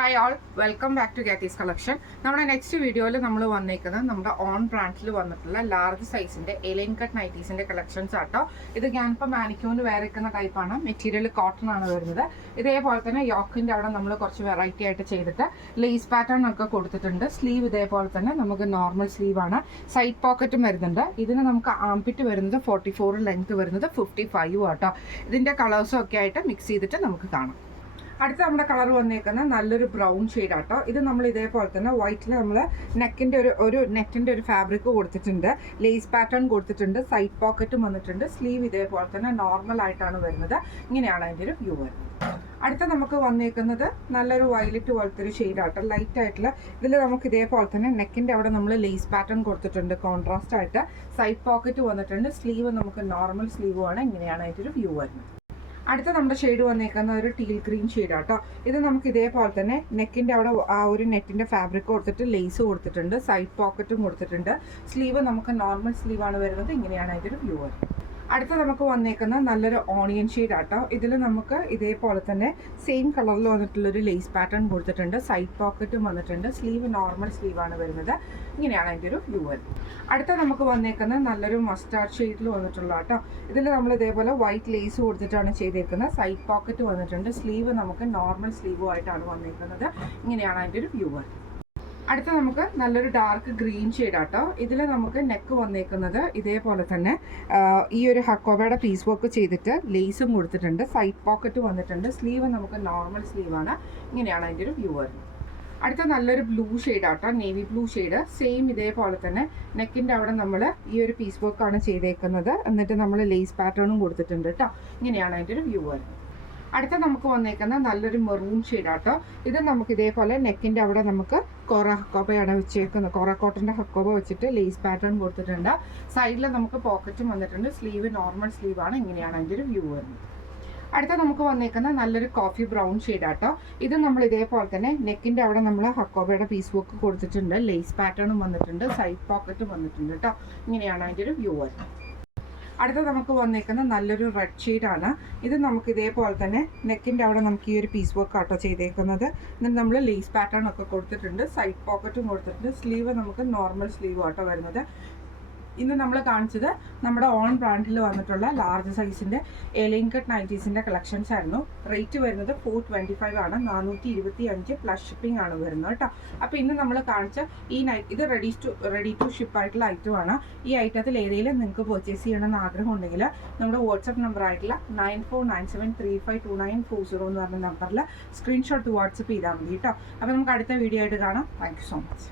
Hi all, welcome back to Gatty's collection. നമ്മുടെ next വീഡിയോയിൽ നമ്മൾ വന്നേക്കുന്നത് നമ്മുടെ ഓൺ ബ്രാൻഡിൽ വന്നിട്ടുള്ള ലാർജ് സൈസിന്റെ എലൈൻ കട്ട് നൈറ്റീസിന്റെ കളക്ഷൻസ് ആട്ടോ. ഇത് ഞാനിപ്പോൾ മാനിക്യൂന് വേറിക്കുന്ന ടൈപ്പാണ്. മെറ്റീരിയൽ കോട്ടൺ ആണ് വരുന്നത്. ഇതേപോലെ തന്നെ യോക്കിന്റെ അവിടെ നമ്മൾ കുറച്ച് വെറൈറ്റി ആയിട്ട് ചെയ്തിട്ട് ലേസ് പാറ്റേൺ ഒക്കെ കൊടുത്തിട്ടുണ്ട്. സ്ലീവ് ഇതേപോലെ തന്നെ നമുക്ക് നോർമൽ സ്ലീവ് ആണ്. സൈഡ് പോക്കറ്റും വരുന്നുണ്ട്. ഇതിന് നമുക്ക് ആംപിറ്റ് വരുന്നത് 44, ലെങ്ത് വരുന്നത് 55 ആട്ടോ. ഇതിന്റെ കളേഴ്സും ഒക്കെ ആയിട്ട് മിക്സ് ചെയ്തിട്ട് നമുക്ക് കാണാം. അടുത്ത നമ്മുടെ കളർ വന്നേക്കുന്ന നല്ലൊരു ബ്രൗൺ ഷെയ്ഡ് ആട്ടോ. ഇത് നമ്മൾ ഇതേപോലെ തന്നെ വൈറ്റിൽ നമ്മൾ നെക്കിൻ്റെ ഒരു നെറ്റിൻ്റെ ഒരു ഫാബ്രിക് കൊടുത്തിട്ടുണ്ട്. ലേസ് പാറ്റേൺ കൊടുത്തിട്ടുണ്ട്. സൈഡ് പോക്കറ്റും വന്നിട്ടുണ്ട്. സ്ലീവ് ഇതേപോലെ തന്നെ നോർമൽ ആയിട്ടാണ് വരുന്നത്. ഇങ്ങനെയാണ് അതിൻ്റെ ഒരു വ്യൂ വരുന്നത്. അടുത്ത നമുക്ക് വന്നേക്കുന്നത് നല്ലൊരു വയലറ്റ് പോലത്തെ ഒരു ഷെയ്ഡ് ആട്ടോ. ലൈറ്റ് ആയിട്ടുള്ള ഇതിൽ നമുക്ക് ഇതേപോലെ തന്നെ നെക്കിൻ്റെ അവിടെ നമ്മൾ ലേസ് പാറ്റേൺ കൊടുത്തിട്ടുണ്ട്. കോൺട്രാസ്റ്റ് ആയിട്ട് സൈഡ് പോക്കറ്റ് വന്നിട്ടുണ്ട്. സ്ലീവ് നമുക്ക് നോർമൽ സ്ലീവുമാണ്. ഇങ്ങനെയാണ് അതിൻ്റെ ഒരു വ്യൂ വരുന്നത്. അടുത്ത നമ്മുടെ ഷെയ്ഡ് വന്നേക്കുന്ന ഒരു ടീൽ ഗ്രീൻ ഷെയ്ഡ് ആട്ടോ. ഇത് നമുക്ക് ഇതേപോലെ തന്നെ നെക്കിൻ്റെ അവിടെ ആ ഒരു നെറ്റിൻ്റെ ഫാബ്രിക് കൊടുത്തിട്ട് ലേസ് കൊടുത്തിട്ടുണ്ട്. സൈഡ് പോക്കറ്റും കൊടുത്തിട്ടുണ്ട്. സ്ലീവ് നമുക്ക് നോർമൽ സ്ലീവാണ് വരുന്നത്. ഇങ്ങനെയാണ് അതിൻ്റെ ഒരു വ്യൂ വരുന്നത്. അടുത്ത നമുക്ക് വന്നേക്കുന്ന നല്ലൊരു ഓണിയൻ ഷെയ്ഡ് ആട്ടോ. ഇതിൽ നമുക്ക് ഇതേപോലെ തന്നെ സെയിം കളറിൽ വന്നിട്ടുള്ളൊരു ലേസ് പാറ്റേൺ കൊടുത്തിട്ടുണ്ട്. സൈഡ് പോക്കറ്റും വന്നിട്ടുണ്ട്. സ്ലീവ് നോർമൽ സ്ലീവാണ് വരുന്നത്. ഇങ്ങനെയാണ് അതിൻ്റെ ഒരു വ്യൂ വരുന്നത്. അടുത്ത നമുക്ക് വന്നേക്കുന്ന നല്ലൊരു മസ്റ്റാർഡ് ഷെയ്ഡിൽ വന്നിട്ടുള്ള ആട്ടോ. ഇതിൽ നമ്മൾ ഇതേപോലെ വൈറ്റ് ലേസ് കൊടുത്തിട്ടാണ് ചെയ്തേക്കുന്നത്. സൈഡ് പോക്കറ്റ് വന്നിട്ടുണ്ട്. സ്ലീവ് നമുക്ക് നോർമൽ സ്ലീവുമായിട്ടാണ് വന്നേക്കുന്നത്. ഇങ്ങനെയാണ് അതിൻ്റെ ഒരു വ്യൂ വരുന്നത്. അടുത്ത നമുക്ക് നല്ലൊരു ഡാർക്ക് ഗ്രീൻ ഷെയ്ഡ് ആട്ടോ. ഇതിൽ നമുക്ക് നെക്ക് വന്നേക്കുന്നത് ഇതേപോലെ തന്നെ ഈ ഒരു ഹക്കോബയുടെ പീസ് വർക്ക് ചെയ്തിട്ട് ലേസും കൊടുത്തിട്ടുണ്ട്. സൈഡ് പോക്കറ്റ് വന്നിട്ടുണ്ട്. സ്ലീവ് നമുക്ക് നോർമൽ സ്ലീവാണ്. ഇങ്ങനെയാണ് അതിൻ്റെ ഒരു വ്യൂ വരുന്നത്. അടുത്ത നല്ലൊരു ബ്ലൂ ഷെയ്ഡ് ആട്ടോ. Navy blue shade. സെയിം ഇതേപോലെ തന്നെ നെക്കിൻ്റെ അവിടെ നമ്മൾ ഈ ഒരു പീസ് വർക്കാണ് ചെയ്തേക്കുന്നത്. എന്നിട്ട് നമ്മൾ ലേസ് പാറ്റേണും കൊടുത്തിട്ടുണ്ട് കേട്ടോ. ഇങ്ങനെയാണ് അതിൻ്റെ ഒരു വ്യൂ വരുന്നത്. അടുത്ത നമുക്ക് വന്നേക്കുന്ന നല്ലൊരു മെറൂൺ ഷെയ്ഡ് ആട്ടോ. ഇത് നമുക്ക് ഇതേപോലെ നെക്കിൻ്റെ അവിടെ നമുക്ക് കൊറ ഹക്കോബയാണ് വെച്ചേക്കുന്നത്. കൊറ കോട്ടൻ്റെ ഹക്കോബ വെച്ചിട്ട് ലേസ് പാറ്റേൺ കൊടുത്തിട്ടുണ്ട്. സൈഡിൽ നമുക്ക് പോക്കറ്റും വന്നിട്ടുണ്ട്. സ്ലീവ് നോർമൽ സ്ലീവാണ്. ഇങ്ങനെയാണ് അതിൻ്റെ ഒരു വ്യൂ വരുന്നത്. അടുത്ത നമുക്ക് വന്നേക്കുന്ന നല്ലൊരു കോഫി ബ്രൗൺ ഷെയ്ഡ് ആട്ടോ. ഇത് നമ്മൾ ഇതേപോലെ തന്നെ നെക്കിൻ്റെ അവിടെ നമ്മൾ ഹക്കോബയുടെ പീസ് വർക്ക് കൊടുത്തിട്ടുണ്ട്. ലേസ് പാറ്റേണും വന്നിട്ടുണ്ട്. സൈഡ് പോക്കറ്റും വന്നിട്ടുണ്ട് കേട്ടോ. ഇങ്ങനെയാണ് അതിൻ്റെ ഒരു വ്യൂ വരുന്നത്. അടുത്ത നമുക്ക് വന്നേക്കുന്ന നല്ലൊരു റെഡ് ഷെയ്ഡാണ്. ഇത് നമുക്ക് ഇതേപോലെ തന്നെ നെക്കിൻ്റെ അവിടെ നമുക്ക് ഈ ഒരു പീസ് വർക്ക് ആട്ടോ ചെയ്തേക്കുന്നത്. എന്നിട്ട് നമ്മൾ ലേസ് പാറ്റേൺ ഒക്കെ കൊടുത്തിട്ടുണ്ട്. സൈഡ് പോക്കറ്റും കൊടുത്തിട്ടുണ്ട്. സ്ലീവ് നമുക്ക് നോർമൽ സ്ലീവ് ആട്ടോ വരുന്നത്. ഇന്ന് നമ്മൾ കാണിച്ചത് നമ്മുടെ ഓൺ ബ്രാൻഡിൽ വന്നിട്ടുള്ള ലാർജ് സൈസിൻ്റെ എലൈൻ കട്ട് നൈറ്റീസിൻ്റെ കളക്ഷൻസ് ആയിരുന്നു. റേറ്റ് വരുന്നത് 425 ആണ്. 425 പ്ലസ് ഷിപ്പിംഗ് ആണ് വരുന്നത് കേട്ടോ. അപ്പോൾ ഇന്ന് നമ്മൾ കാണിച്ച ഈ ഇത് റെഡി ടു ഷിപ്പ് ആയിട്ടുള്ള ഐറ്റമാണ്. ഈ ഐറ്റത്തിൽ ഏതെങ്കിലും നിങ്ങൾക്ക് പർച്ചേസ് ചെയ്യണമെന്ന് ആഗ്രഹം ഉണ്ടെങ്കിൽ നമ്മുടെ വാട്സപ്പ് നമ്പർ ആയിട്ടുള്ള 9497352940 എന്ന് പറഞ്ഞ നമ്പറിൽ സ്ക്രീൻഷോട്ട് വാട്സപ്പ് ചെയ്താൽ മതി കേട്ടോ. അപ്പോൾ നമുക്ക് അടുത്ത വീഡിയോ ആയിട്ട് കാണാം. Thank you so much.